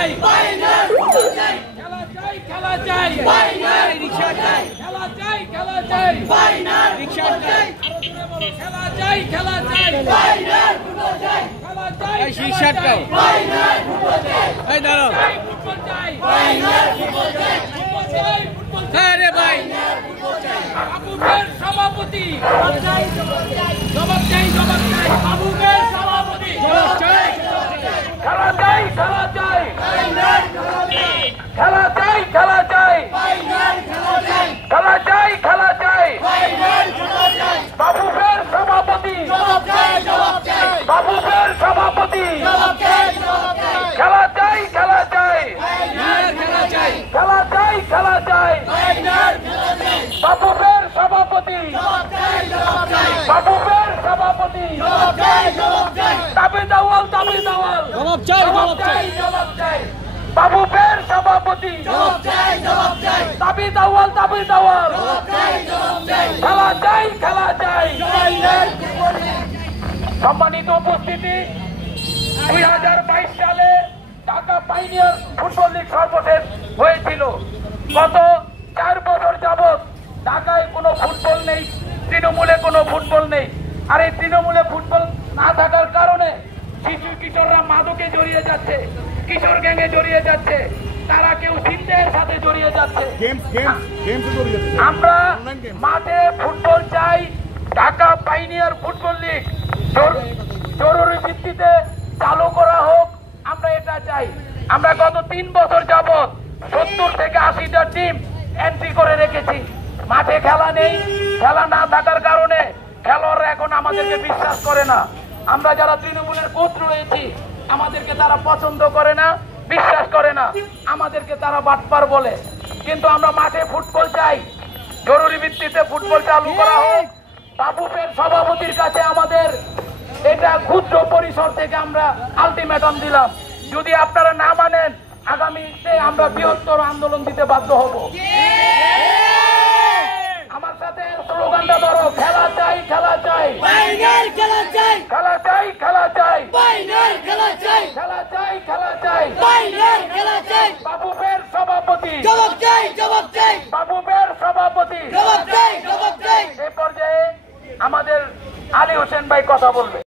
চাই final football চাই খেলা চাই খেলা চাই ফাইনাল রিকশা চাই খেলা চাই খেলা চাই ফাইনাল রিকশা চাই খেলা চাই খেলা চাই ফাইনাল ফুটবল চাই খেলা চাই এই শীর্ষাটাও ফাইনাল ফুটবল চাই এই দাঁড়াও ফুটবল চাই ফাইনাল ফুটবল চাই ফুটবল চাই ফুটবল চাই হ্যাঁ রে ভাই বাবুবের সভাপতি জবাব চাই জবাব চাই বাবুবের সভাপতি জবাব চাই খেলা চাই খেলা চাই ফাইনাল খেলা চাই খেলা চাই খেলা চাই ফাইনাল খেলা চাই খেলা চাই খেলা চাই ফাইনাল খেলা চাই বাবুবের সভাপতি জবাব চাই বাবুবের সভাপতি জবাব চাই খেলা চাই খেলা চাই ফাইনাল খেলা চাই খেলা চাই খেলা চাই ফাইনাল খেলা চাই বাবুবের সভাপতি জবাব চাই বাবুবের সভাপতি জবাব চাই দাবি দাওয়াল দাবি দাওয়াল জবাব চাই জবাব চাই জবাব চাই বাবুবের সভাপতি জবাব চাই দাবি দাওয়াল দাবি দাওয়াল জবাব চাই খেলা চাই খেলা চাই ফাইনাল ফুটবল চাই সম্মানিত উপস্থিতি 2022 সালে ঢাকা পাইনিয়ার ফুটবল লীগ সর্বশেষ হয়েছিল। গত 4 বছর যাবৎ ঢাকায় কোনো ফুটবল নেই, তৃণমূলে কোনো ফুটবল নেই। আর এই তৃণমূলে ফুটবল না থাকার কারণে শিশু কিশোররা মাদকে জড়িয়ে যাচ্ছে, কিশোর গ্যাংয়ে জড়িয়ে যাচ্ছে, তারা কেউ সিন্ধের সাথে জড়িয়ে যাচ্ছে। আমরা মাঠে ফুটবল চাই, ঢাকা পাইনিয়ার ফুটবল লীগ জরুরি ভিত্তিতে চালু করা হোক, আমরা এটা চাই। আমরা গত 3 বছর যাবৎ 70 থেকে 80টা টিম এন্ট্রি করে রেখেছি। মাঠে খেলা নেই, খেলা না থাকার কারণে খেলোয়াড়রা এখন আমাদেরকে বিশ্বাস করে না। আমরা যারা তৃণমূলের কোচ রয়েছি আমাদেরকে তারা পছন্দ করে না, বিশ্বাস করে না, আমাদেরকে তারা বাটপার বলে। কিন্তু আমরা মাঠে ফুটবল চাই, জরুরি ভিত্তিতে ফুটবল চালু করা হোক। বাবুবের সভাপতির কাছে আমাদের এটা ক্ষুদ্র পরিসর থেকে আমরা আলটিমেটাম দিলাম, যদি আপনারা না মানেন আগামীতে আমরা বৃহত্তর আন্দোলন দিতে বাধ্য হব। আমার সাথে স্লোগানটা ধরো, খেলা চাই খেলা চাই ফাইনাল খেলা চাই খেলা চাই খেলা চাই ফাইনাল খেলা চাই খেলা চাই খেলা চাই ফাইনাল খেলা চাই বাবুবের সভাপতি জবাব চাই বাবুবের সভাপতি জবাব চাই এ পর্যায়ে আমাদের আলী হোসেন ভাই কথা বলবে।